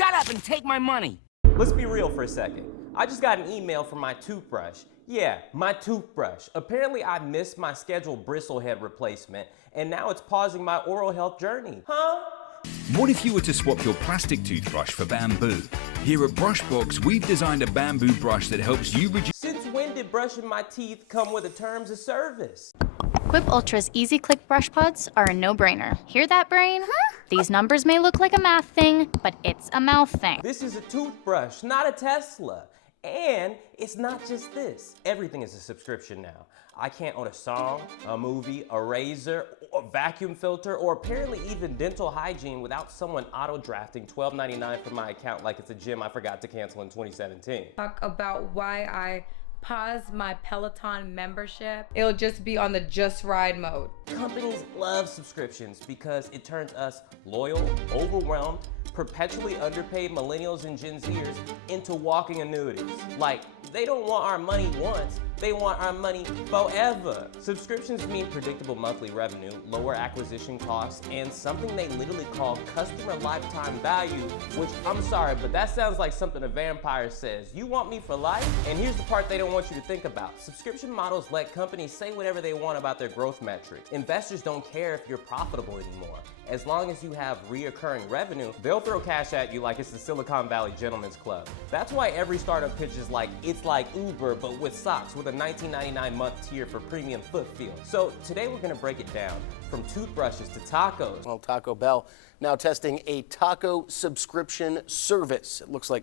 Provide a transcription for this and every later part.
Shut up and take my money. Let's be real for a second. I just got an email from my toothbrush. Yeah, my toothbrush. Apparently I missed my scheduled bristlehead replacement, and now it's pausing my oral health journey. Huh? What if you were to swap your plastic toothbrush for bamboo? Here at Brushbox, we've designed a bamboo brush that helps you reduce... Since when did brushing my teeth come with a terms of service? Quip Ultra's Easy Click brush pods are a no-brainer. Hear that, brain? Huh? These numbers may look like a math thing, but it's a mouth thing. This is a toothbrush, not a Tesla. And it's not just this. Everything is a subscription now. I can't own a song, a movie, a razor, a vacuum filter, or apparently even dental hygiene without someone auto-drafting $12.99 from my account like it's a gym I forgot to cancel in 2017. Talk about why I paused my Peloton membership. It'll just be on the just ride mode. Companies love subscriptions because it turns us loyal, overwhelmed, perpetually underpaid millennials and Gen Zers into walking annuities. Like, they don't want our money once, they want our money forever. Subscriptions mean predictable monthly revenue, lower acquisition costs, and something they literally call customer lifetime value, which, I'm sorry, but that sounds like something a vampire says. You want me for life? And here's the part they don't want you to think about. Subscription models let companies say whatever they want about their growth metrics. Investors don't care if you're profitable anymore. As long as you have reoccurring revenue, they'll throw cash at you like it's the Silicon Valley Gentlemen's Club. That's why every startup pitch is like, it's like Uber, but with socks, with a $19.99 month tier for premium foot feel. So today we're gonna break it down from toothbrushes to tacos. Well, Taco Bell now testing a taco subscription service.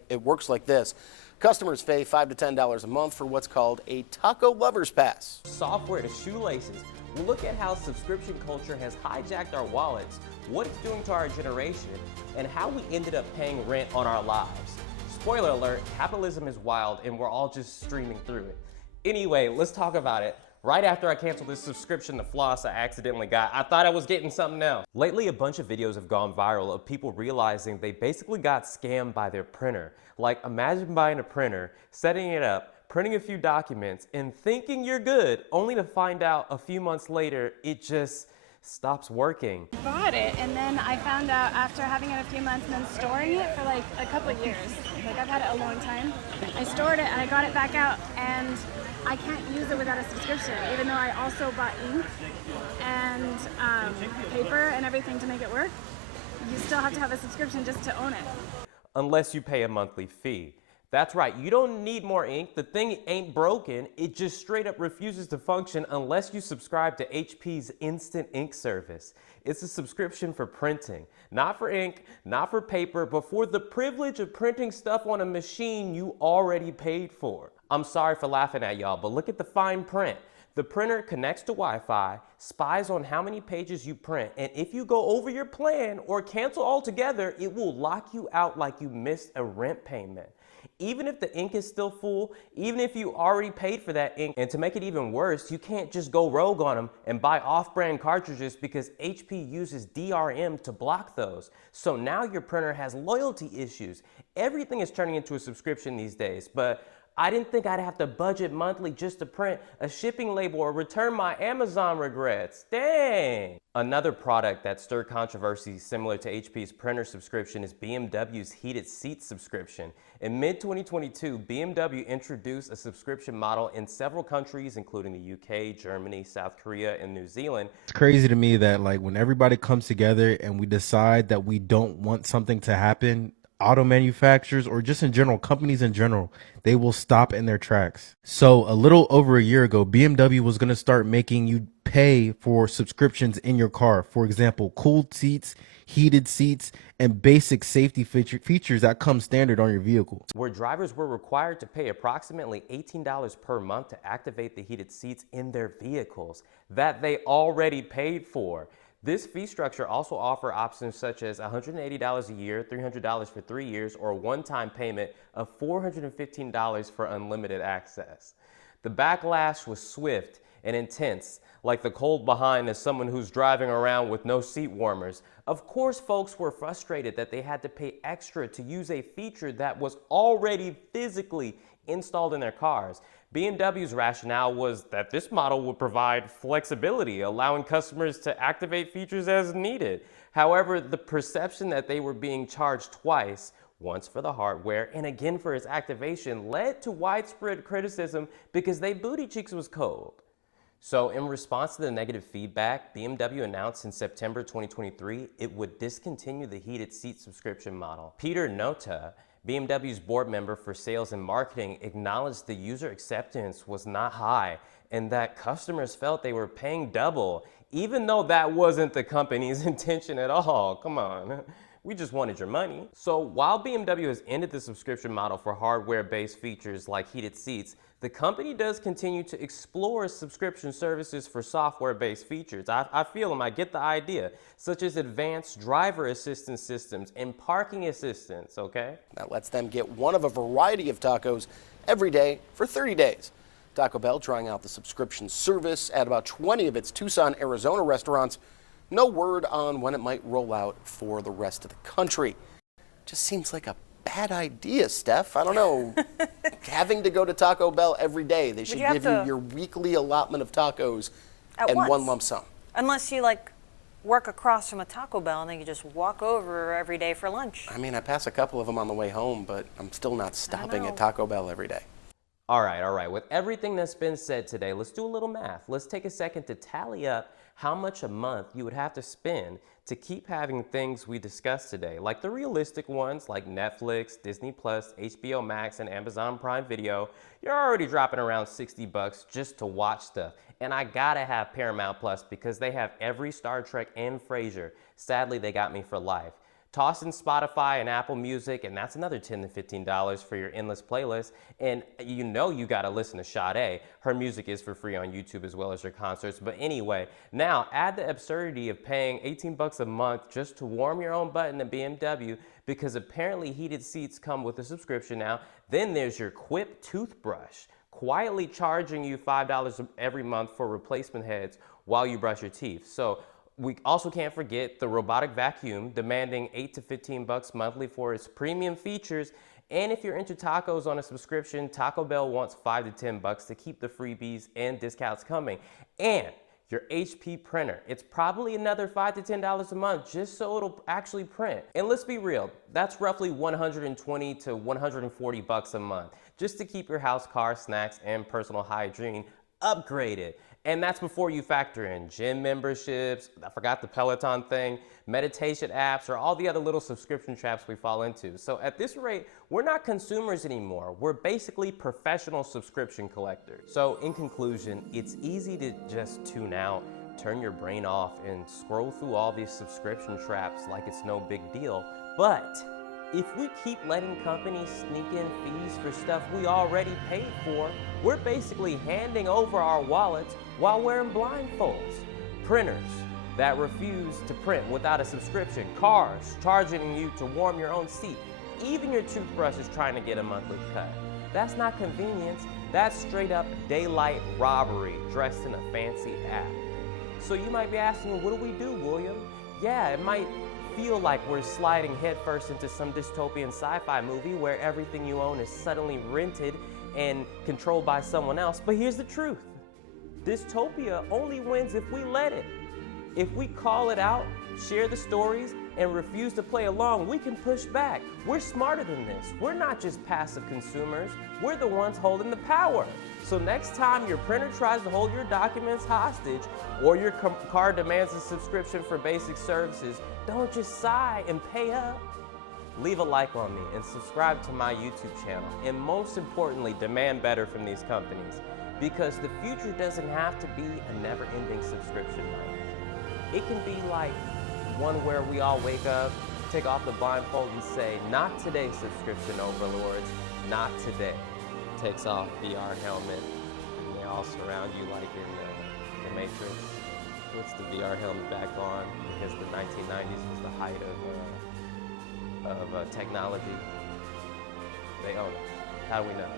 It works like this. Customers pay $5 to $10 a month for what's called a Taco Lovers Pass. Software to shoelaces. Look at how subscription culture has hijacked our wallets, what it's doing to our generation, and how we ended up paying rent on our lives. Spoiler alert, capitalism is wild and we're all just streaming through it. Anyway, let's talk about it. Right after I canceled this subscription to floss I accidentally got, I thought I was getting something else. Lately, a bunch of videos have gone viral of people realizing they basically got scammed by their printer. Like, imagine buying a printer, setting it up, printing a few documents, and thinking you're good, only to find out a few months later it just stops working. Bought it, and then I found out after having it a few months and then storing it for like a couple of years. Like, I've had it a long time. I stored it and I got it back out, and I can't use it without a subscription, even though I also bought ink and paper and everything to make it work. You still have to have a subscription just to own it. Unless you pay a monthly fee. That's right, you don't need more ink. The thing ain't broken. It just straight up refuses to function unless you subscribe to HP's Instant Ink service. It's a subscription for printing. Not for ink, not for paper, but for the privilege of printing stuff on a machine you already paid for. I'm sorry for laughing at y'all, but look at the fine print. The printer connects to Wi-Fi, spies on how many pages you print, and if you go over your plan or cancel altogether, it will lock you out like you missed a rent payment. Even if the ink is still full, even if you already paid for that ink, and to make it even worse, you can't just go rogue on them and buy off-brand cartridges because HP uses DRM to block those. So now your printer has loyalty issues. Everything is turning into a subscription these days, but I didn't think I'd have to budget monthly just to print a shipping label or return my Amazon regrets. Dang! Another product that stirred controversy similar to HP's printer subscription is BMW's Heated Seat subscription. In mid-2022, BMW introduced a subscription model in several countries, including the UK, Germany, South Korea, and New Zealand. It's crazy to me that, like, when everybody comes together and we decide that we don't want something to happen, auto manufacturers, or just in general, companies in general, they will stop in their tracks. So a little over a year ago, BMW was going to start making you pay for subscriptions in your car. For example, cooled seats, heated seats, and basic safety features that come standard on your vehicle. Where drivers were required to pay approximately $18 per month to activate the heated seats in their vehicles that they already paid for. This fee structure also offers options such as $180 a year, $300 for 3 years, or a one-time payment of $415 for unlimited access. The backlash was swift and intense, like the cold behind as someone who's driving around with no seat warmers. Of course, folks were frustrated that they had to pay extra to use a feature that was already physically installed in their cars. BMW's rationale was that this model would provide flexibility, allowing customers to activate features as needed. However, the perception that they were being charged twice once for the hardware and again for its activation, led to widespread criticism because they booty cheeks was cold. So in response to the negative feedback, BMW announced in September 2023 it would discontinue the heated seat subscription model. Peter Nota, BMW's board member for sales and marketing, acknowledged the user acceptance was not high and that customers felt they were paying double, even though that wasn't the company's intention at all. Come on. We just wanted your money. So while BMW has ended the subscription model for hardware-based features like heated seats, the company does continue to explore subscription services for software-based features. I feel them, I get the idea, such as advanced driver assistance systems and parking assistance, okay? That lets them get one of a variety of tacos every day for 30 days. Taco Bell trying out the subscription service at about 20 of its Tucson, Arizona restaurants. No word on when it might roll out for the rest of the country. Just seems like a bad idea, Steph. I don't know. Having to go to Taco Bell every day. They should give you your weekly allotment of tacos at in once. one lump sum. Unless you like work across from a Taco Bell and then you just walk over every day for lunch. I mean, I pass a couple of them on the way home, but I'm still not stopping at Taco Bell every day. All right. With everything that's been said today, let's do a little math. Let's take a second to tally up how much a month you would have to spend to keep having things we discussed today, like the realistic ones like Netflix, Disney Plus, HBO Max, and Amazon Prime Video. You're already dropping around $60 just to watch stuff. And I gotta have Paramount Plus because they have every Star Trek and Frasier. Sadly, they got me for life. Toss in Spotify and Apple Music, and that's another $10 to $15 for your endless playlist. And you know you gotta listen to Sade. Her music is for free on YouTube as well as her concerts. But anyway, now add the absurdity of paying $18 a month just to warm your own butt in a BMW, because apparently heated seats come with a subscription now. Then there's your Quip toothbrush, quietly charging you $5 every month for replacement heads while you brush your teeth. So we also can't forget the robotic vacuum, demanding $8 to $15 monthly for its premium features. And if you're into tacos on a subscription, Taco Bell wants $5 to $10 to keep the freebies and discounts coming. And your HP printer, it's probably another $5 to $10 a month just so it'll actually print. And let's be real, that's roughly $120 to $140 a month just to keep your house, car, snacks, and personal hygiene upgraded. And that's before you factor in gym memberships, I forgot the Peloton thing, meditation apps, or all the other little subscription traps we fall into. So at this rate, we're not consumers anymore. We're basically professional subscription collectors. So in conclusion, it's easy to just tune out, turn your brain off, and scroll through all these subscription traps like it's no big deal. But if we keep letting companies sneak in fees for stuff we already paid for, we're basically handing over our wallets while wearing blindfolds. Printers that refuse to print without a subscription, cars charging you to warm your own seat, even your toothbrush is trying to get a monthly cut. That's not convenience, that's straight up daylight robbery dressed in a fancy app. So you might be asking, what do, William? Yeah, it might feel like we're sliding headfirst into some dystopian sci-fi movie where everything you own is suddenly rented and controlled by someone else. But here's the truth. Dystopia only wins if we let it. If we call it out, share the stories, and refuse to play along, we can push back. We're smarter than this. We're not just passive consumers. We're the ones holding the power. So next time your printer tries to hold your documents hostage or your car demands a subscription for basic services, don't just sigh and pay up. Leave a like on me and subscribe to my YouTube channel. And most importantly, demand better from these companies, because the future doesn't have to be a never-ending subscription night. It can be like one where we all wake up, take off the blindfold and say, not today, subscription overlords, not today. Takes off VR helmet, and they all surround you like in the Matrix. Puts the VR helmet back on because the 1990s was the height of technology. They own it. How do we know?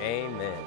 Amen.